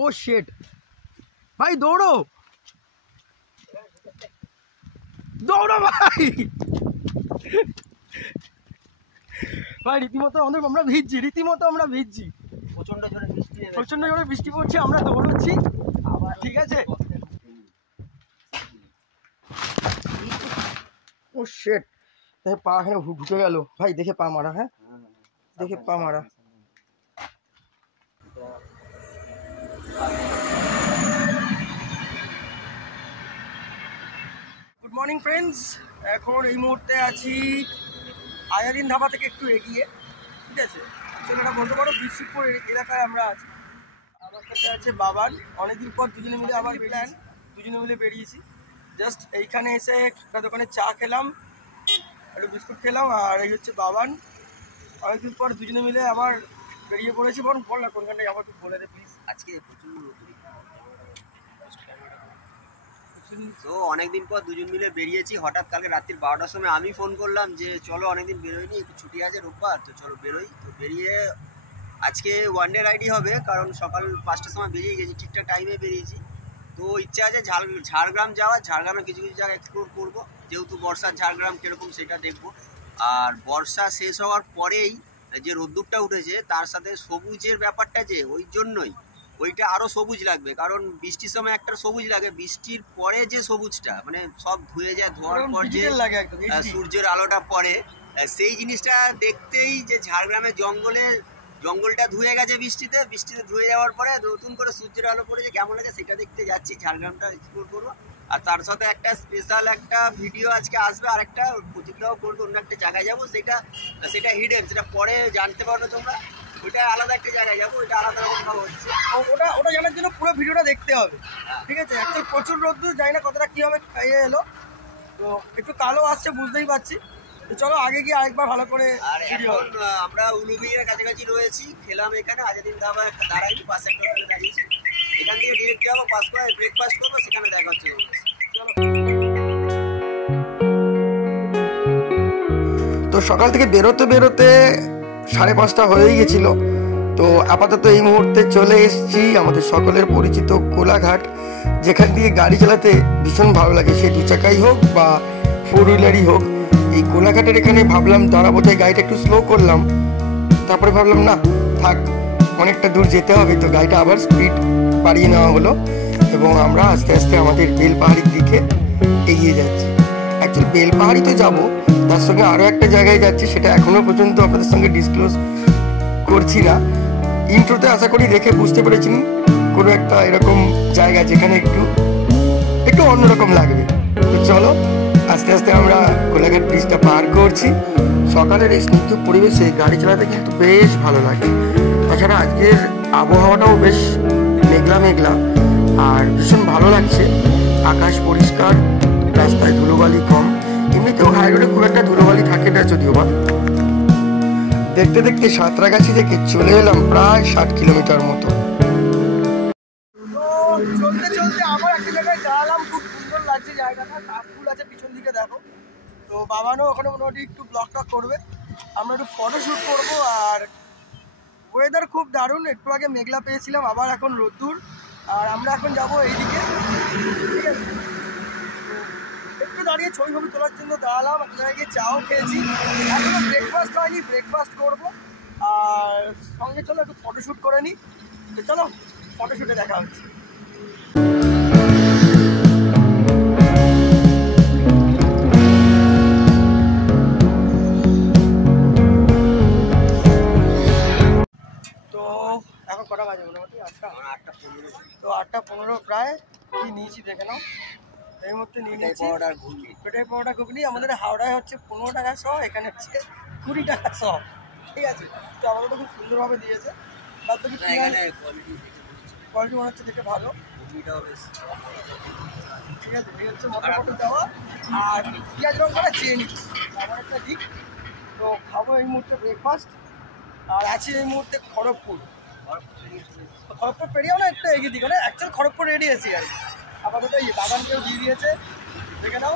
ও শেট ভাই, দৌড়ো দৌড়ো ভাই। ভাই রীতিমতো আমরা ভিজছি, রীতিমতো আমরা ভিজছি। প্রচন্ড জোরে বৃষ্টি পড়ছে, আমরা দৌড়চ্ছি। ঠিক আছে। ও শেট, দেখে পা এখানে ঢুকে গেল ভাই, দেখে পা মারা। হ্যাঁ দেখে পা মারা। গুড মর্নিং ফ্রেন্ডস, এখন এই মুহূর্তে আছি আয়াদিন ধাবা থেকে একটু এগিয়ে। ঠিক আছে, সেটা বলতে পারো বিশ্বপুর এলাকায় আমরা আছি। আমার কাছে আছে বাবান। অনেকদিন পর দুজনে মিলে আবার প্ল্যান, দুজনে মিলে বেরিয়েছি। জাস্ট এইখানে এসে একটা দোকানে চা খেলাম, একটু বিস্কুট খেলাম, আর এই হচ্ছে বাবান। অনেকদিন পর দুজনে মিলে আবার বেরিয়ে পড়েছি। বল না কোনখানটায় আমার একটু বলে দে প্লিজ। আজকে তো অনেকদিন পর দুজন মিলে বেরিয়েছি। হঠাৎ কালকে রাত্রির 12টার সময় আমি ফোন করলাম যে চলো, অনেকদিন বেরোয়নি, একটু ছুটি আছে রোববার, তো চলো বেরোই। তো বেরিয়ে আজকে ওয়ান ডে রাইডই হবে, কারণ সকাল 5টার সময় বেরিয়ে গেছি, ঠিকঠাক টাইমে বেরিয়েছি। তো ইচ্ছা আছে ঝাড়গ্রাম যাওয়ার, ঝাড়গ্রামে কিছু কিছু জায়গা এক্সপ্লোর করবো, যেহেতু বর্ষার ঝাড়গ্রাম কীরকম সেটা দেখবো। আর বর্ষা শেষ হওয়ার পরেই যে রোদ্দুরটা উঠেছে, তার সাথে সবুজের ব্যাপারটা, যে ওই জন্যই ওইটা আরও সবুজ লাগবে। কারণ বৃষ্টির সময় একটা সবুজ লাগে, বৃষ্টির পরে যে সবুজটা মানে সব ধুয়ে যায়, ধোয়ার পর যে সূর্যের আলোটা পড়ে, সেই জিনিসটা দেখতেই, যে ঝাড়গ্রামের জঙ্গলটা ধুয়ে গেছে বৃষ্টিতে ধুয়ে যাওয়ার পরে নতুন করে সূর্যের আলো পড়েছে, কেমন লাগে সেটা দেখতে যাচ্ছি। ঝাড়গ্রামটা এক্সপ্লোর করবো, আর তার সাথে একটা স্পেশাল একটা ভিডিও আজকে আসবে, আর একটা প্রতিজ্ঞাও করবো, অন্য একটা জায়গায় যাবো। সেটা হিডেন, সেটা পরে জানতে পারবে তোমরা। ওইটা আলাদা একটা জায়গায় যাবো, ওইটা আলাদা রকম ভাবে হচ্ছে। ওটা জানার জন্য পুরো ভিডিওটা দেখতে হবে। ঠিক আছে, অ্যাকচুয়ালি প্রচুর রোদ্দুর, জানি না কতটা কী হবে। খাইয়ে এলো তো একটু কালো আসছে, বুঝতেই পারছি। তো চলো আগে গিয়ে আরেকবার ভালো করে। আর এখন আমরা উলুবিড়ের কাছাকাছি রয়েছি, খেলাম এখানে আজাদিন ধাবা দাঁড়াইনি, পাশে একটা হোটেলে দাঁড়িয়েছি। এখান থেকে ডিরেক্ট যাবো, পাস করে ব্রেকফাস্ট করবো, সেখানে দেখা হচ্ছে। চলো। তো সকাল থেকে বেরোতে 5:30 হয়েই গেছিলো। তো আপাতত এই মুহূর্তে চলে এসেছি আমাদের সকলের পরিচিত কোলাঘাট, যেখান দিয়ে গাড়ি চালাতে ভীষণ ভালো লাগে, সে 2 চাকাই হোক বা 4 হুইলারই হোক। এই কোলাঘাটের এখানে ভাবলাম দাঁড়াবো, তাই গাড়িটা একটু স্লো করলাম। তারপরে ভাবলাম না থাক, অনেকটা দূর যেতে হবে, তো গাড়িটা আবার স্পিড বাড়িয়ে নেওয়া হলো এবং আমরা আস্তে আস্তে আমাদের বেলপাহাড়ির দিকে এগিয়ে যাচ্ছি। অ্যাকচুয়ালি বেলপাহাড়ি তো যাবো, তার সঙ্গে আরও একটা জায়গায় যাচ্ছি, সেটা এখনও পর্যন্ত আপনাদের সঙ্গে ডিসক্লোজ করছি না। ইন্ট্রোতে আশা করি দেখে বুঝতে পেরেছেন কোনো একটা এরকম জায়গা যেখানে একটু অন্যরকম লাগবে। তো চলো আস্তে আস্তে আমরা কোলাঘাট ব্রিজটা পার করছি। সকালের এই স্নিগ্ধ পরিবেশে গাড়ি চালাতে কিন্তু বেশ ভালো লাগে। তাছাড়া আজকের আবহাওয়াটাও বেশ মেঘলা আর ভীষণ ভালো লাগছে। আকাশ পরিষ্কার, রাস্তায় ধুলোবালি কম। এমনিতেও হাই রোডে খুব একটা ধুলোবালি থাকে না যদিও বা। দেখতে দেখতে সাঁতরাগাছি থেকে চলে এলাম প্রায় 60 কিলোমিটার মতো। চলতে চলতে আবার একটা জায়গায় দাঁড়ালাম, খুব সুন্দর লাগছে জায়গাটা, কাশফুল আছে পিছন দিকে দেখো। তো বাবানও ওখানে মোটামুটি একটু ব্লগ টক করবে, আমরা একটু ফটোশ্যুট করবো। আর ওয়েদার খুব দারুণ, একটু আগে মেঘলা পেয়েছিলাম, আবার এখন রোদ্দুর। আর আমরা এখন যাবো এইদিকে। ঠিক আছে, একটু দাঁড়িয়ে ছবি তোলার জন্য দাঁড়ালাম। একটা জায়গায় চাও খেয়েছি, এখনো ব্রেকফাস্ট হয়নি, ব্রেকফাস্ট করবো। আর সঙ্গে চলো একটু ফটোশ্যুট করে নিই। তো চলো ফটোশ্যুটে দেখা হচ্ছে। তো এখন কটা বাজে মোটামুটি 8:15। তো 8:15 প্রায়। কি নিয়েছি দেখে নাও। এই মুহূর্তে নিয়ে নিয়েছি পেটাই পাউডার ঘুগনি। আমাদের হাওড়ায় হচ্ছে 15 টাকা শ, এখানে হচ্ছে 20 টাকা শ। ঠিক আছে, তো আমাদের তো খুব সুন্দরভাবে দিয়েছে। তার তো কোয়ালিটি মনে হচ্ছে দেখে ভালো। ঠিক আছে, এই হচ্ছে মোটামুটি দেওয়া। আর পেঁয়াজ রঙ করে চেয়ে নিচ্ছি আমার একটা দিক। তো খাবো এই মুহূর্তে ব্রেকফাস্ট। আর আছি এই মুহূর্তে খড়গপুর পেরিয়েও না একটু এগিয়ে দিই, মানে অ্যাকচুয়াল খড়গপুর রেডি আছি আর কি। আপাতত এই বাগানকেও দিয়ে দিয়েছে, দেখে নাও।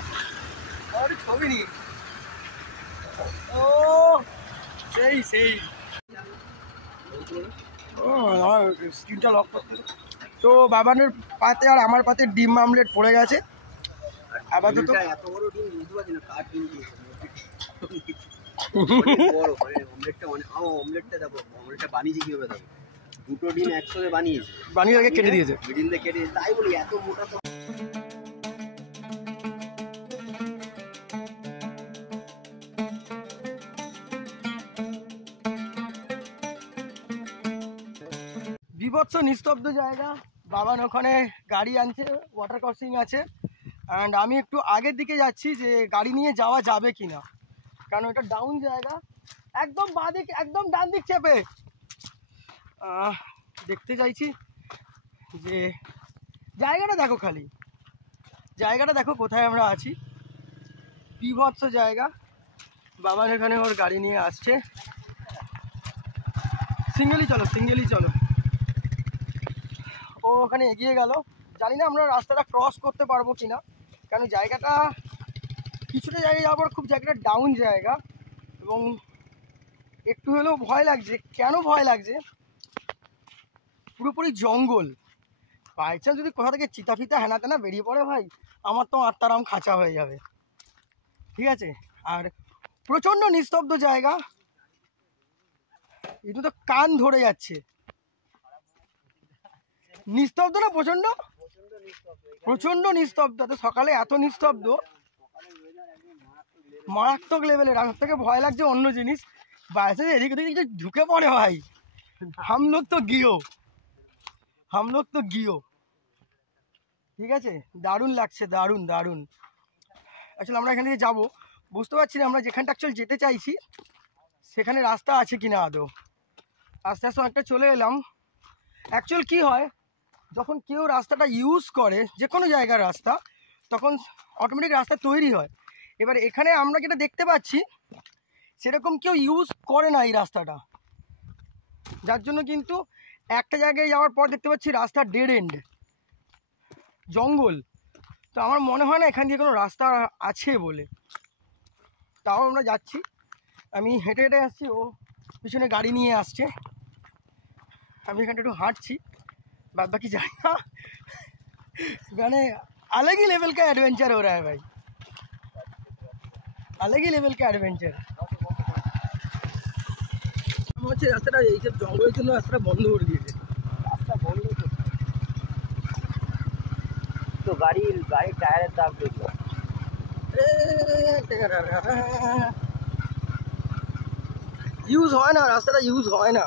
আমার একটু ছবি নিয়ে ও সেই ও আমার স্ক্রিনটা লক করতে তো বাবানের পাতে আর আমার পাতে ডিম আমলেট পড়ে গেছে আপাতত। এত বড় ডিম বুঝতে পারছি না কার ডিম দিয়েছে বড় মানে অমলেটটা দেখো অমলেটটা বানিয়েছে কিভাবে দেখো, দুটো ডিম একসাথে বানিয়ে আগে কেটে দিয়েছে, মিডিল দিয়ে কেটে, তাই বলি এত মোটা তো। বিভৎস নিস্তব্ধ জায়গা। বাবান ওখানে গাড়ি আনছে, ওয়াটার ক্রসিং আছে, অ্যান্ড আমি একটু আগের দিকে যাচ্ছি যে গাড়ি নিয়ে যাওয়া যাবে কি না, কারণ এটা ডাউন জায়গা। একদম বাঁদিক, একদম ডান দিক চেপে দেখতে চাইছি যে জায়গাটা দেখো, খালি জায়গাটা দেখো কোথায় আমরা আছি। বিভৎস জায়গা। বাবান এখানে ওর গাড়ি নিয়ে আসছে। সিঙ্গেলি চলো। ও ওখানে এগিয়ে গেল। জানি না আমরা রাস্তাটা ক্রস করতে পারবো কিনা, কারণ জায়গাটা কিছুটা জায়গায় যাওয়ার পর খুব জায়গাটা ডাউন জায়গা এবং একটু হলেও ভয় লাগছে। কেন ভয় লাগছে? পুরোপুরি জঙ্গল। বাই চান্স যদি কোথা থেকে চিতা ফিতা হেনা তেনা বেরিয়ে পড়ে ভাই, আমার তো আত্মারাম খাঁচা হয়ে যাবে। ঠিক আছে, আর প্রচণ্ড নিস্তব্ধ জায়গা, এটা তো কান ধরে যাচ্ছে। নিস্তব্ধ না, প্রচণ্ড নিস্তব্ধ। তো সকালে এত নিস্তব্ধ, মারাত্মক লেভেলের। আমার থেকে ভয় লাগছে অন্য জিনিস, বাইরে এদিকে ওদিকে ঢুকে পড়ে ভাই। হাম লোক তো গিয়েও ঠিক আছে। দারুণ লাগছে, দারুণ। অ্যাকচুয়ালি আমরা এখান থেকে যাবো, বুঝতে পারছি না আমরা যেখানটা অ্যাকচুয়ালি যেতে চাইছি সেখানে রাস্তা আছে কিনা আদৌ। আস্তে আস্তে অনেকটা চলে এলাম। অ্যাকচুয়াল কি হয়, যখন কেউ রাস্তাটা ইউজ করে, যে কোনো জায়গার রাস্তা, তখন অটোমেটিক রাস্তা তৈরি হয়। এবার এখানে আমরা যেটা দেখতে পাচ্ছি সেরকম কেউ ইউজ করে না এই রাস্তাটা, যার জন্য কিন্তু একটা জায়গায় যাওয়ার পর দেখতে পাচ্ছি রাস্তা ডেড এন্ড, জঙ্গল। তো আমার মনে হয় না এখান দিয়ে কোনো রাস্তা আছে বলে, তাও আমরা যাচ্ছি। আমি হেঁটে আসছি, ও পিছনে গাড়ি নিয়ে আসছে। আমি এখানটা একটু হাঁটছি, बाद बाकी जाए ना, मैंने अलग ही लेवल का एडवेंचर हो रहा है भाई, अलग ही लेवल का एडवेंचर। হচ্ছে রাস্তাটা এই সব জঙ্গলের জন্য রাস্তাটা বন্ধ করে দিয়েছে। রাস্তা বন্ধ তো গাড়ির টায়ারের দাগ দেখো, ইউজ হয় না রাস্তাটা, ইউজ হয় না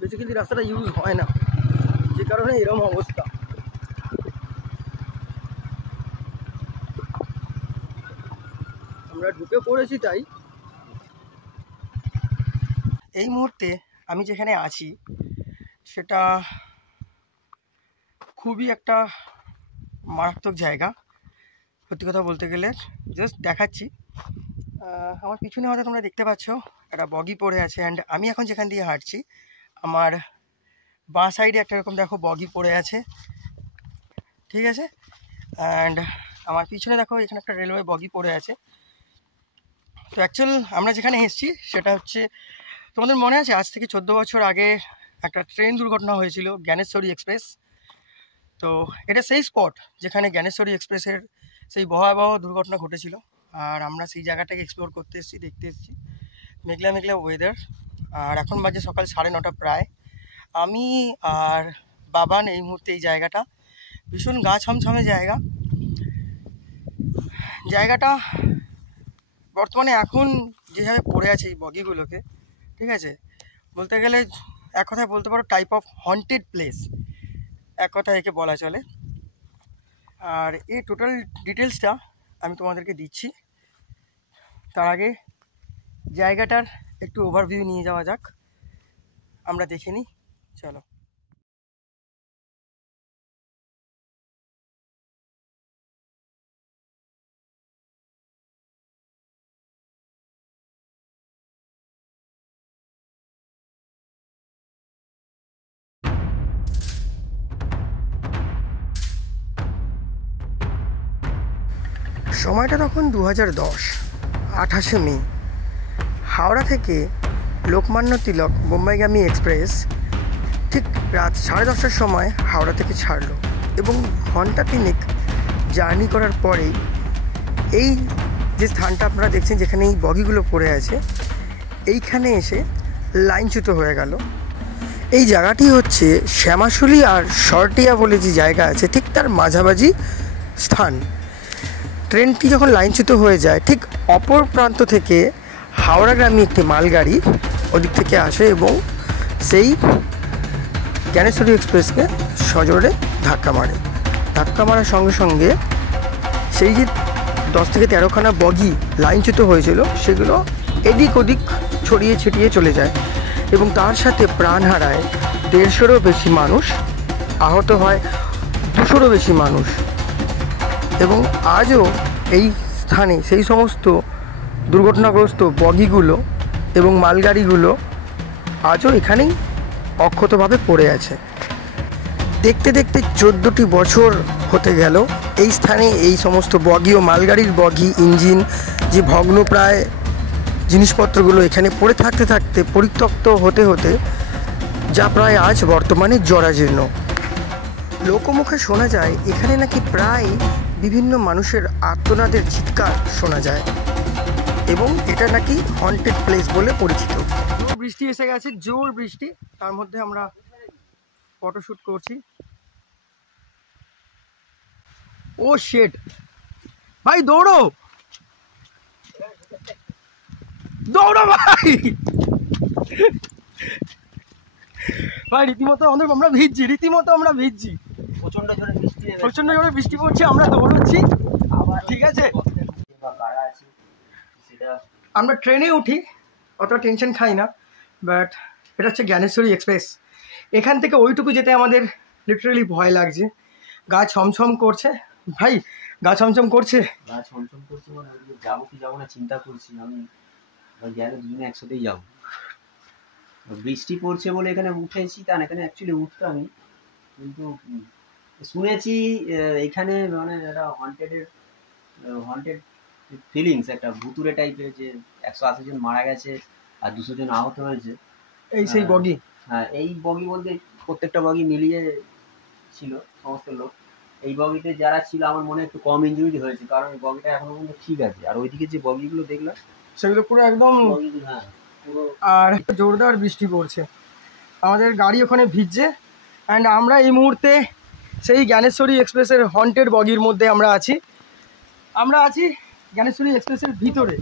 বেসিক্যালি, রাস্তাটা ইউজ হয় না, যে কারণে এরকম অবস্থা। আমরা ঢুকে পড়েছি তাই। এই মুহূর্তে আমি যেখানে আছি সেটা খুবই একটা মারাত্মক জায়গা, সত্যি কথা বলতে গেলে। জাস্ট দেখাচ্ছি, আমার পিছনে হয়তো তোমরা দেখতে পাচ্ছ একটা বগি পড়ে আছে, অ্যান্ড আমি এখন যেখান দিয়ে হাঁটছি আমার বাঁ সাইডে একটা এরকম দেখো বগি পড়ে আছে, ঠিক আছে। অ্যান্ড আমার পিছনে দেখো এখানে একটা রেলওয়ে বগি পড়ে আছে। তো অ্যাকচুয়াল আমরা যেখানে এসেছি সেটা হচ্ছে, তোমাদের মনে আছে আজ থেকে 14 বছর আগে একটা ট্রেন দুর্ঘটনা হয়েছিল, জ্ঞানেশ্বরী এক্সপ্রেস। তো এটা সেই স্পট যেখানে জ্ঞানেশ্বরী এক্সপ্রেসের সেই ভয়াবহ দুর্ঘটনা ঘটেছিল, আর আমরা সেই জায়গাটাকে এক্সপ্লোর করতে এসেছি, দেখতে এসেছি। মেঘলা মেঘলা ওয়েদার, আর এখন বাজে সকাল 9:30 প্রায়। আমি আর বাবান এই মুহূর্তে এই জায়গাটা, ভীষণ গা ছমছমে জায়গাটা বর্তমানে এখন যেভাবে পড়ে আছে এই বগিগুলোকে, ঠিক আছে, বলতে গেলে এক কথায় বলতে পারো টাইপ অফ হন্টেড প্লেস, এক কথায় একে বলা চলে। আর এই টোটাল ডিটেলসটা আমি তোমাদেরকে দিচ্ছি। তার আগে জায়গাটার একটু ওভারভিউ নিয়ে যাওয়া যাক, আমরা দেখে নিই, চলো। সময়টা তখন 2010, 28শে মে। হাওড়া থেকে লোকমান্য তিলক বোম্বাইগামী এক্সপ্রেস ঠিক রাত 10:30টার সময় হাওড়া থেকে ছাড়লো এবং ঘন্টা তিনেক জার্নি করার পরেই এই যে স্থানটা আপনারা দেখছেন যেখানে এই বগিগুলো পড়ে আছে এইখানে এসে লাইনচ্যুত হয়ে গেল। এই জায়গাটি হচ্ছে শ্যামাশুলি আর শর্টিয়া বলে যে জায়গা আছে ঠিক তার মাঝামাঝি স্থান। ট্রেনটি যখন লাইনচ্যুত হয়ে যায় ঠিক অপর প্রান্ত থেকে হাওড়াগামী একটি মালগাড়ি ওদিক থেকে আসে এবং সেই জ্ঞানেশ্বরী এক্সপ্রেসকে সজোরে ধাক্কা মারে। ধাক্কা মারার সঙ্গে সঙ্গে সেই যে 10 থেকে 13খানা বগি লাইনচ্যুত হয়েছিল সেগুলো এদিক ওদিক ছড়িয়ে ছিটিয়ে চলে যায় এবং তার সাথে প্রাণ হারায় 150-রও বেশি মানুষ, আহত হয় 200-রও বেশি মানুষ। এবং আজও এই স্থানে সেই সমস্ত দুর্ঘটনাগ্রস্ত বগিগুলো এবং মালগাড়িগুলো আজও এখানেই অক্ষতভাবে পড়ে আছে। দেখতে দেখতে 14টি বছর হতে গেল এই স্থানে এই সমস্ত বগি ও মালগাড়ির বগি ইঞ্জিন যে ভগ্নপ্রায় জিনিসপত্রগুলো এখানে পড়ে থাকতে থাকতে পরিত্যক্ত হতে হতে যা প্রায় আজ বর্তমানে জরাজীর্ণ। লোকমুখে শোনা যায় এখানে নাকি প্রায় বিভিন্ন মানুষের আর্তনাদের চিৎকার শোনা যায় এবং এটা নাকি হন্টেড প্লেস বলে পরিচিত। জোর বৃষ্টি এসে গেছে, জোর বৃষ্টি, তার মধ্যে আমরা ফটোশ্যুট করছি। ও শেট ভাই, দৌড়ো দৌড়ো ভাই ভাই রীতিমতো আমরা ভিজছি প্রচন্ড জোরে বৃষ্টি পড়ছে, আমরা দৌড়চ্ছি। ঠিক আছে, আমরা ট্রেনে উঠি, অত টেনশন খাই না, বাট এটা হচ্ছে জ্ঞানেশ্বরী এক্সপ্রেস। এখান থেকে ওইটুকু যেতে আমাদের লিটারালি ভয় লাগছে। গা ছমছম করছে ভাই, গা ছমছম করছে মানে যাবো কি যাবো না চিন্তা করছি। আমি গেলে দুজনে একসাথেই যাবো। বৃষ্টি পড়ছে বলে এখানে উঠেছি, তা না এখানে অ্যাকচুয়ালি উঠতামই, কিন্তু শুনেছি এখানে মানে একটা হন্টেড ফিলিংস, একটা ভুতুরে টাইপের, যে 180 জন মারা গেছে আর 200 জন আহত হয়েছে। এই সেই বগি, হ্যাঁ এই বগি বলতে প্রত্যেকটা বগি মিলিয়ে ছিল সমস্ত লোক। এই বগিতে যারা ছিল আমার মনে একটু কম ইনজুরি হয়েছে, কারণ এই বগিটা এখনো পর্যন্ত ঠিক আছে। আর ওইদিকে যে বগিগুলো দেখলাম সেগুলো পুরো একদম, হ্যাঁ পুরো। আর জোরদার বৃষ্টি পড়ছে, আমাদের গাড়ি ওখানে ভিজছে। অ্যান্ড আমরা এই মুহূর্তে সেই জ্ঞানেশ্বরী এক্সপ্রেসের হন্টেড বগির মধ্যে আমরা আছি জ্ঞানেশ্বরী এক্সপ্রেসের ভিতরে।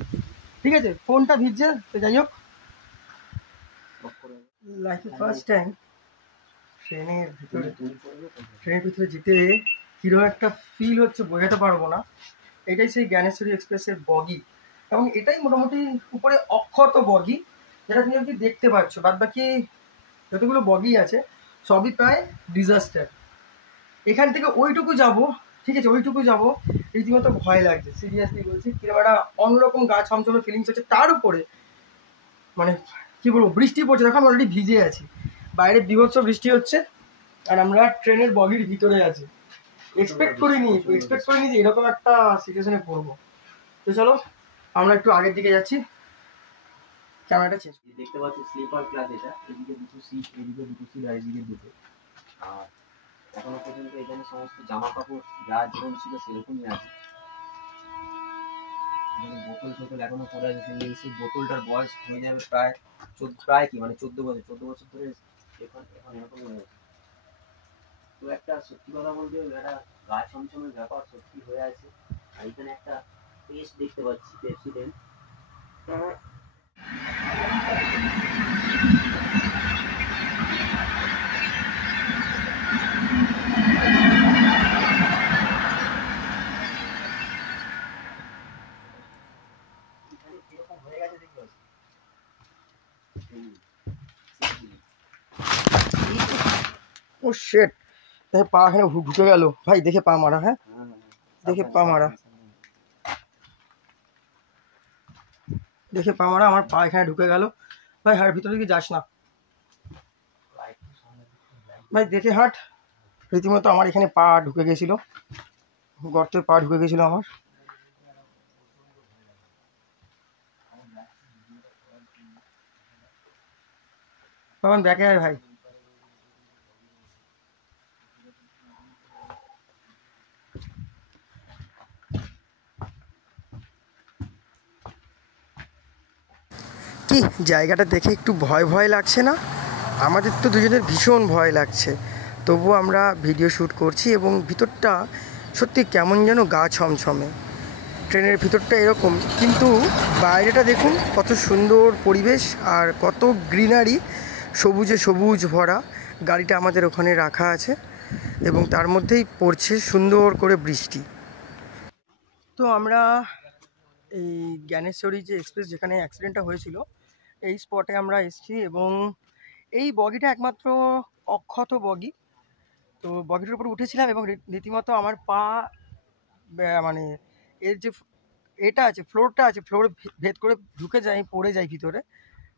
ঠিক আছে, ফোনটা ভিজছে, তো যাই হোক, লাইফে ফার্স্ট টাইম ট্রেনের ভিতরে যেতে কীরকম একটা ফিল হচ্ছে বোঝাতে পারবো না। এটাই সেই জ্ঞানেশ্বরী এক্সপ্রেসের বগি এবং এটাই মোটামুটি উপরে অক্ষত বগি, যেটা তুমি আপনি দেখতে পাচ্ছ। বাদ বাকি যতগুলো বগি আছে সবই প্রায় ডিজাস্টার। এখান থেকে ওইটুকু যাব, ঠিক আছে, ওইটুকু যাব, রীতিমতো ভয় লাগছে, সিরিয়াসলি বলছি। কিরকম একটা অন্যরকম গা ছমছমে ফিলিংস হচ্ছে। তার উপরে মানে কী বলবো, বৃষ্টি পড়ছে, দেখো আমি অলরেডি ভিজে আছি, বাইরে বিভৎস বৃষ্টি হচ্ছে আর আমরা ট্রেনের বগির ভিতরে আছি। এক্সপেক্ট করিনি যে এরকম একটা সিচুয়েশনে পড়বো। তো চলো আমরা একটু আগের দিকে যাচ্ছি, ক্যামেরাটা চেঞ্জ। দেখতে পাচ্ছি স্লিপার ক্লাস, এটা এদিকে দুটো সিট, এদিকে দুটো সিট আর এদিকে দুটো। আর এখনো পর্যন্ত এখানে সমস্ত জামা কাপড় যা যেরকম ছিল সেরকমই আছে। বোতল টোতল এখনো পড়ে আছে, সেই বোতলটার বয়স হয়ে যাবে প্রায় কি মানে 14 বছর ধরে এখন এরকম হয়ে আছে। তো একটা সত্যি কথা বলতে একটা গা ছমছমের ব্যাপার সত্যি হয়ে আছে। আর এখানে একটা পেস্ট দেখতে পাচ্ছি, পেপসিডেন্ট। ও শেট, দেখে পা এখানে ঢুকে গেল ভাই, দেখে পা মারা। হ্যাঁ দেখে পা মারা, আমার পা এখানে ঢুকে গেল ভাই। হাট ভিতরে দিকে যাস না ভাই, দেখে হাট। রীতিমতো আমার এখানে পা ঢুকে গেছিলো, গর্তে পা ঢুকে গেছিলো আমার। তখন ব্যাকে আয় ভাই। কি জায়গাটা দেখে একটু ভয় ভয় লাগছে না? আমাদের তো দুজনের ভীষণ ভয় লাগছে, তবুও আমরা ভিডিও শ্যুট করছি এবং ভিতরটা সত্যি কেমন যেন গা ছমছমে। ট্রেনের ভিতরটা এরকম, কিন্তু বাইরেটা দেখুন কত সুন্দর পরিবেশ আর কত গ্রিনারি, সবুজে সবুজ ভরা। গাড়িটা আমাদের ওখানে রাখা আছে এবং তার মধ্যেই পড়ছে সুন্দর করে বৃষ্টি। তো আমরা এই জ্ঞানেশ্বরী যে এক্সপ্রেস যেখানে অ্যাক্সিডেন্টটা হয়েছিল এই স্পটে আমরা এসেছি এবং এই বগিটা একমাত্র অক্ষত বগি। তো বগিটার উপর উঠেছিলাম এবং রীতিমতো আমার পা মানে এর যে এটা আছে ফ্লোরটা আছে, ফ্লোর ভেদ করে ঢুকে যাই, পড়ে যাই ভিতরে।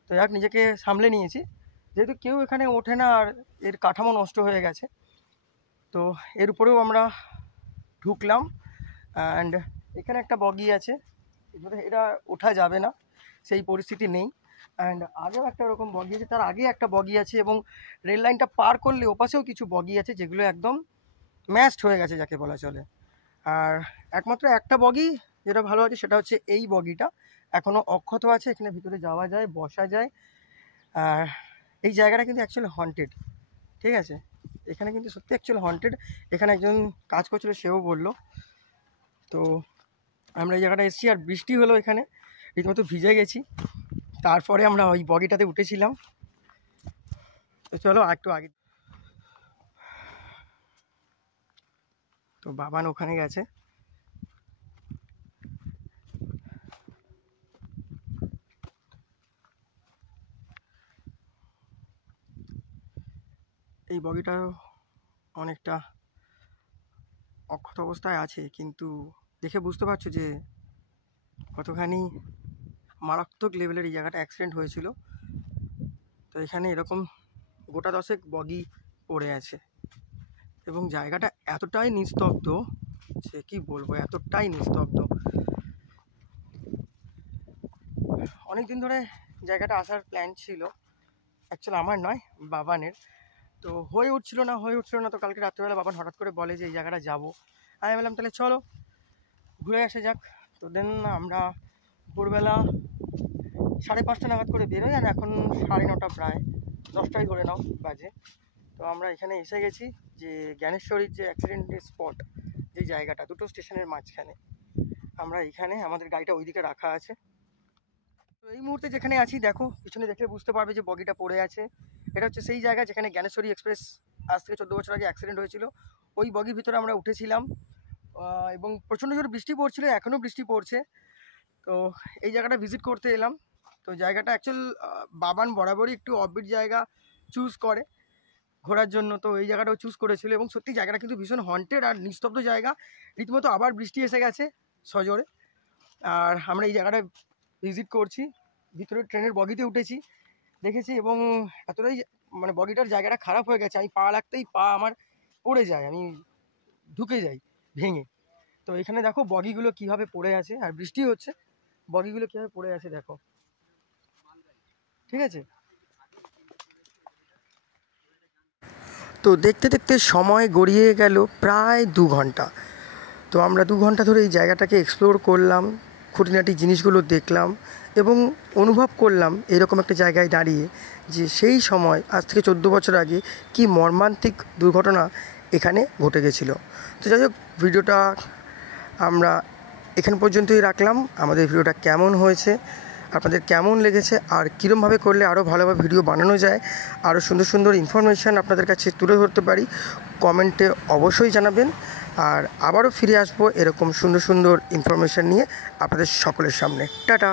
তো যাক নিজেকে সামলে নিয়েছি, যেহেতু কেউ এখানে ওঠে না আর এর কাঠামো নষ্ট হয়ে গেছে। তো এর উপরেও আমরা ঢুকলাম অ্যান্ড এখানে একটা বগি আছে, এটা ওঠা যাবে না, সেই পরিস্থিতি নেই। অ্যান্ড আগেও একটা ওরকম বগি আছে, তার আগে একটা বগি আছে এবং রেল লাইনটা পার করলে ওপাশেও কিছু বগি আছে যেগুলো একদম ম্যাশড হয়ে গেছে যাকে বলা চলে। আর একমাত্র একটা বগি যেটা ভালো আছে সেটা হচ্ছে এই বগিটা, এখনও অক্ষত আছে, এখানে ভিতরে যাওয়া যায়, বসা যায়। আর এই জায়গাটা কিন্তু অ্যাকচুয়ালি হন্টেড, ঠিক আছে, এখানে কিন্তু সত্যি অ্যাকচুয়ালি হন্টেড। এখানে একজন কাজ করছিল, সেও বললো। তো আমরা এই জায়গাটা এসেছি আর বৃষ্টি হলো, এখানে রীতিমতো ভিজে গেছি। তারপরে আমরা ওই বগিটাতে উঠেছিলাম। তো চলো একটু আগে, তো বাবান ওখানে গেছে। এই বগিটা অনেকটা অক্ষত অবস্থায় আছে, কিন্তু দেখে বুঝতে পারছো যে কতখানি মারাত্মক লেভেলের এই জায়গাটা অ্যাক্সিডেন্ট হয়েছিল। তো এখানে এরকম গোটা 10 বগি পড়ে আছে এবং জায়গাটা এতটাই নিস্তব্ধ যে কি বলবো, এতটাই নিস্তব্ধ। অনেক দিন ধরে জায়গাটা আসার প্ল্যান ছিল, অ্যাকচুয়ালি আমার নয়, বাবানের। তো হয়ে উঠছিল না। তো কালকে রাত্রেবেলা বাবান হঠাৎ করে বলে যে এই জায়গাটা যাবো। আমি বললাম তাহলে চলো ঘুরে আসা যাক। তো দেন আমরা ভোরবেলা 5:30 নাগাদ করে বেরোই, আর এখন 9:30 প্রায় 10টাই ধরে নাও বাজে। তো আমরা এখানে এসে গেছি যে জ্ঞানেশ্বরীর যে অ্যাক্সিডেন্টের স্পট, যে জায়গাটা দুটো স্টেশনের মাঝখানে, আমরা এখানে আমাদের গাড়িটা ওইদিকে রাখা আছে। তো এই মুহূর্তে যেখানে আছি দেখো, পিছনে দেখলে বুঝতে পারবে যে বগিটা পড়ে আছে। এটা হচ্ছে সেই জায়গা যেখানে জ্ঞানেশ্বরী এক্সপ্রেস আজ থেকে 14 বছর আগে অ্যাক্সিডেন্ট হয়েছিল। ওই বগির ভিতরে আমরা উঠেছিলাম এবং প্রচণ্ড জোরে বৃষ্টি পড়ছিল, এখনও বৃষ্টি পড়ছে। তো এই জায়গাটা ভিজিট করতে এলাম। তো জায়গাটা অ্যাকচুয়াল বাবান বরাবরই একটু অফবিট জায়গা চুজ করে ঘোরার জন্য, তো এই জায়গাটাও চুজ করেছিল এবং সত্যি জায়গাটা কিন্তু ভীষণ হন্টেড আর নিস্তব্ধ জায়গা। রীতিমতো আবার বৃষ্টি এসে গেছে সজোরে, আর আমরা এই জায়গাটা ভিজিট করছি। ভিতরে ট্রেনের বগিতে উঠেছি, দেখেছি এবং এতটাই মানে বগিটার জায়গাটা খারাপ হয়ে গেছে, আমি পা লাগতেই পা আমার পড়ে যায়, আমি ঢুকে যাই ভেঙে। তো এখানে দেখো বগিগুলো কীভাবে পড়ে আছে, আর বৃষ্টি হচ্ছে, বগিগুলো কীভাবে পড়ে আছে দেখো, ঠিক আছে। তো দেখতে দেখতে সময় গড়িয়ে গেল প্রায় 2 ঘন্টা। তো আমরা 2 ঘন্টা ধরে এই জায়গাটাকে এক্সপ্লোর করলাম, খুঁটিনাটি জিনিসগুলো দেখলাম এবং অনুভব করলাম এরকম একটা জায়গায় দাঁড়িয়ে যে সেই সময় আজ থেকে 14 বছর আগে কি মর্মান্তিক দুর্ঘটনা এখানে ঘটে গেছিলো। তো যাই হোক, ভিডিওটা আমরা এখান পর্যন্তই রাখলাম। আমাদের ভিডিওটা কেমন হয়েছে, আপনাদের কেমন লেগেছে, আর কীরমভাবে করলে আরও ভালোভাবে ভিডিও বানানো যায়, আরও সুন্দর সুন্দর ইনফরমেশান আপনাদের কাছে তুলে ধরতে পারি, কমেন্টে অবশ্যই জানাবেন। আর আবারও ফিরে আসবো এরকম সুন্দর সুন্দর ইনফরমেশান নিয়ে আপনাদের সকলের সামনে। টাটা।